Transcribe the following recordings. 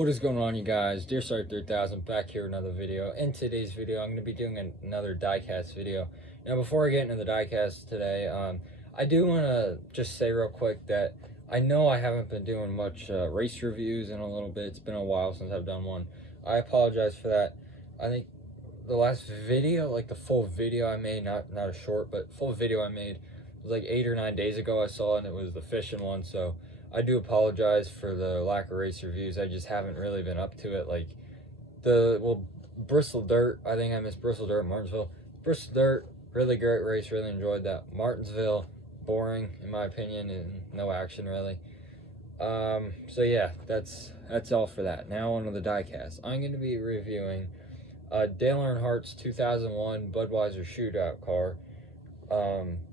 What is going on, you guys? Deerstart 3000 back here with another video. In today's video, I'm going to be doing another diecast video. Now, before I get into the diecast today, I do want to just say real quick that I know I haven't been doing much race reviews in a little bit. It's been a while since I've done one. I apologize for that. I think the last video, like the full video I made, not a short, but full video I made, was like 8 or 9 days ago I saw it, and it was the fishing one, so I do apologize for the lack of race reviews. I just haven't really been up to it. Like Bristol Dirt, I think I missed Bristol Dirt, Martinsville. Bristol Dirt, really great race, really enjoyed that. Martinsville, boring in my opinion, and no action really. So yeah, that's all for that. Now on to the diecast. I'm going to be reviewing Dale Earnhardt's 2001 Budweiser shootout car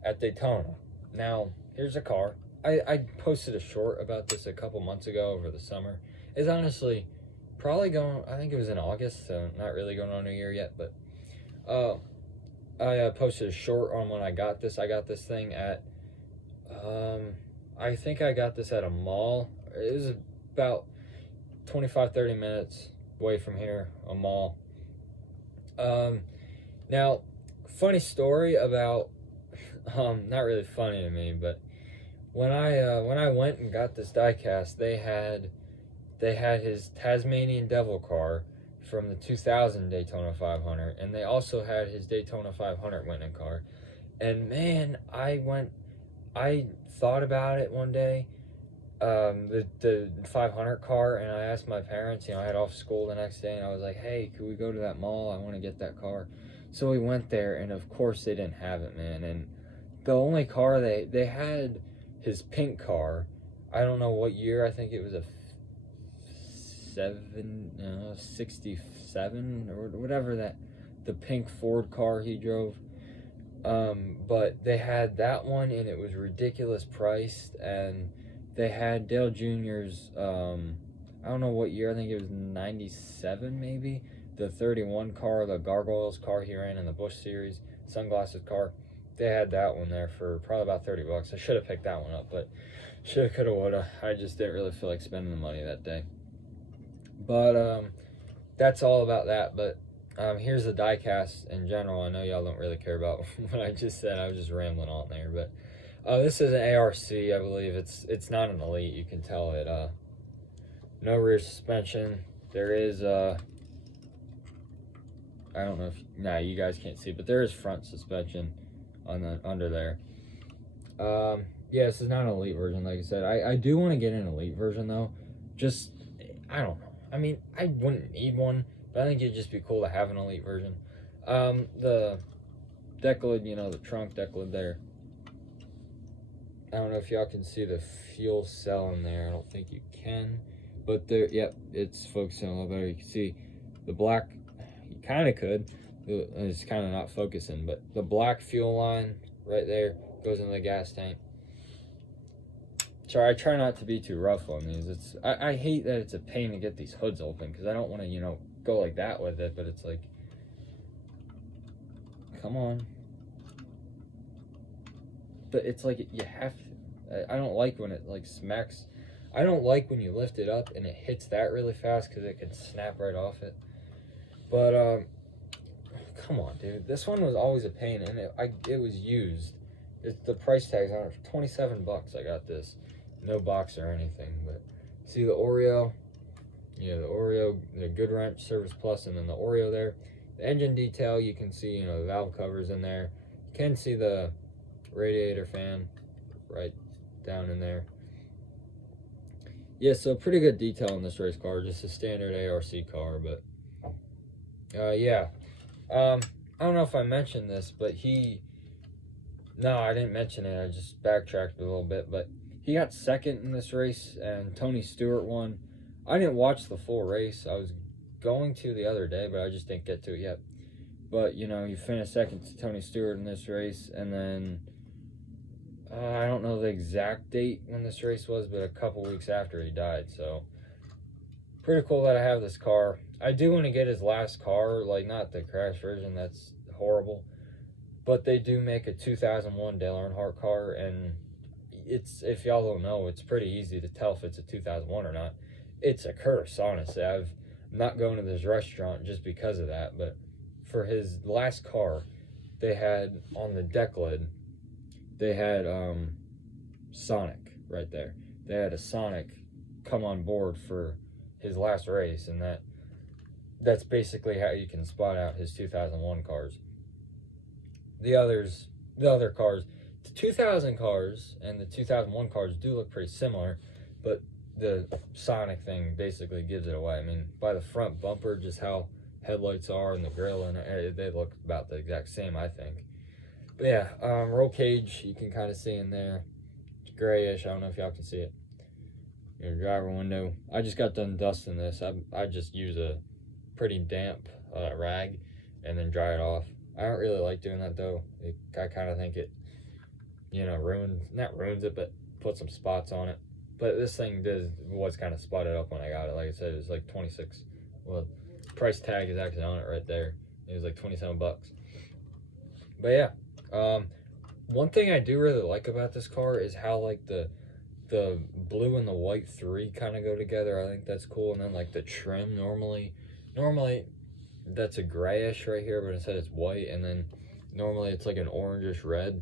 at Daytona. Now, here's a car. I posted a short about this a couple months ago over the summer. It's honestly probably going, I think it was in August, so not really going on a year yet, but I posted a short on when I got this. I got this thing at, I think I got this at a mall. It was about 25-30 minutes away from here, a mall. Now, funny story about, not really funny to me, but when I went and got this diecast, they had his Tasmanian Devil car from the 2000 Daytona 500, and they also had his Daytona 500 winning car. And man, I thought about it one day, the 500 car, and I asked my parents, I had off school the next day, and I was like, hey, could we go to that mall? I want to get that car. So we went there, and of course they didn't have it, man. And the only car they had, his pink car, I don't know what year, I think it was a 67 or whatever, the pink Ford car he drove. But they had that one, and it was ridiculous priced. And they had Dale Jr.'s, I don't know what year, I think it was 97 maybe, the 31 car, the Gargoyles car he ran in the Busch Series, sunglasses car. They had that one there for probably about 30 bucks. I should have picked that one up, but shoulda, coulda, woulda. I just didn't really feel like spending the money that day. But that's all about that. But here's the diecast in general. I know y'all don't really care about what I just said. I was just rambling on there. But this is an ARC, I believe. It's not an Elite. You can tell it. No rear suspension. There is I don't know if you guys can't see, but there is front suspension on the under there. Yeah, this is not an Elite version, like I said. I do want to get an Elite version though. Just, I don't know. I mean, I wouldn't need one, but I think it'd just be cool to have an Elite version. The deck lid, the trunk deck lid there. I don't know if y'all can see the fuel cell in there. I don't think you can, but there, yep, it's focusing a little better. You can see the black, you kind of could. It's kind of not focusing, but the black fuel line right there goes in the gas tank. Sorry, I try not to be too rough on these. I hate that it's a pain to get these hoods open, because I don't want to, go like that with it, but it's like, come on. But it's like, you have to. I don't like when it, like, smacks. I don't like when you lift it up and it hits that really fast, because it can snap right off it. But, come on, dude. This one was always a pain, and it was used. The price tag's on it for 27 bucks. I got this, no box or anything. But see the Oreo, the Oreo, the Good Wrench Service Plus, and then the Oreo there. The engine detail, you can see, the valve covers in there. You can see the radiator fan right down in there. Yeah, so pretty good detail in this race car, just a standard ARC car. But yeah. I don't know if I mentioned this, but no, I didn't mention it. I just backtracked a little bit, but he got second in this race, and Tony Stewart won. I didn't watch the full race. I was going to the other day, but I just didn't get to it yet. But, he finished second to Tony Stewart in this race, and then I don't know the exact date when this race was, but a couple weeks after he died. So pretty cool that I have this car. I do want to get his last car, like not the crash version, that's horrible, but they do make a 2001 Dale Earnhardt car, and it's, if y'all don't know, it's pretty easy to tell if it's a 2001 or not. it's a curse, honestly. I'm not going to this restaurant just because of that, but for his last car, they had on the deck lid, they had Sonic right there. They had a Sonic come on board for his last race, and that's basically how you can spot out his 2001 cars. The other cars, the 2000 cars and the 2001 cars do look pretty similar, but the Sonic thing basically gives it away. I mean, by the front bumper, just how headlights are and the grill, and they look about the exact same, I think. But yeah, roll cage, you can kind of see in there. It's grayish. I don't know if y'all can see it. Your driver window. I just got done dusting this. I just use a pretty damp rag and then dry it off. I don't really like doing that though. I kind of think it, not ruins it, but put some spots on it. But this thing was kind of spotted up when I got it. Like I said, it was like 26. Well, price tag is actually on it right there. It was like 27 bucks. But yeah, one thing I do really like about this car is how like the blue and the white 3 kind of go together. I think that's cool. And then like the trim, normally that's a grayish right here, but instead it's white, and then normally it's like an orangish red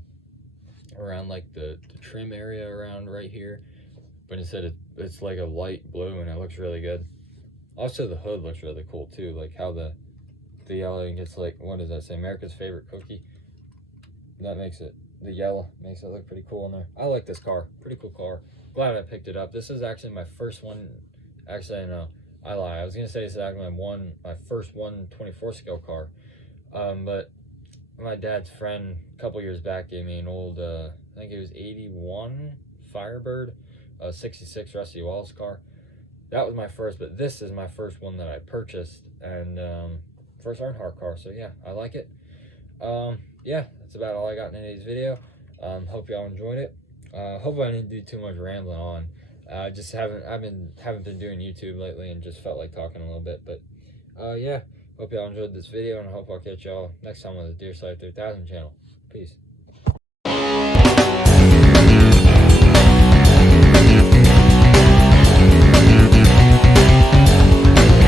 around like the trim area around right here, but instead it's like a light blue, and it looks really good. Also the hood looks really cool too, like how the yellow gets, like, what does that say, America's favorite cookie. That makes it, the yellow makes it look pretty cool in there. I like this car, pretty cool car. Glad I picked it up. This is actually my first one. Actually, no, I lie. I was gonna say this is actually my first 124 scale car, but my dad's friend a couple years back gave me an old, I think it was 81 Firebird, 66 Rusty Walls car. That was my first, but this is my first one that I purchased, and first Earnhardt car. So yeah, I like it. Yeah, that's about all I got in today's video. Hope y'all enjoyed it. Hope I didn't do too much rambling on. Just haven't been doing YouTube lately, and just felt like talking a little bit. But yeah, hope y'all enjoyed this video, and I hope I'll catch y'all next time on the Deer Side 3000 channel. Peace.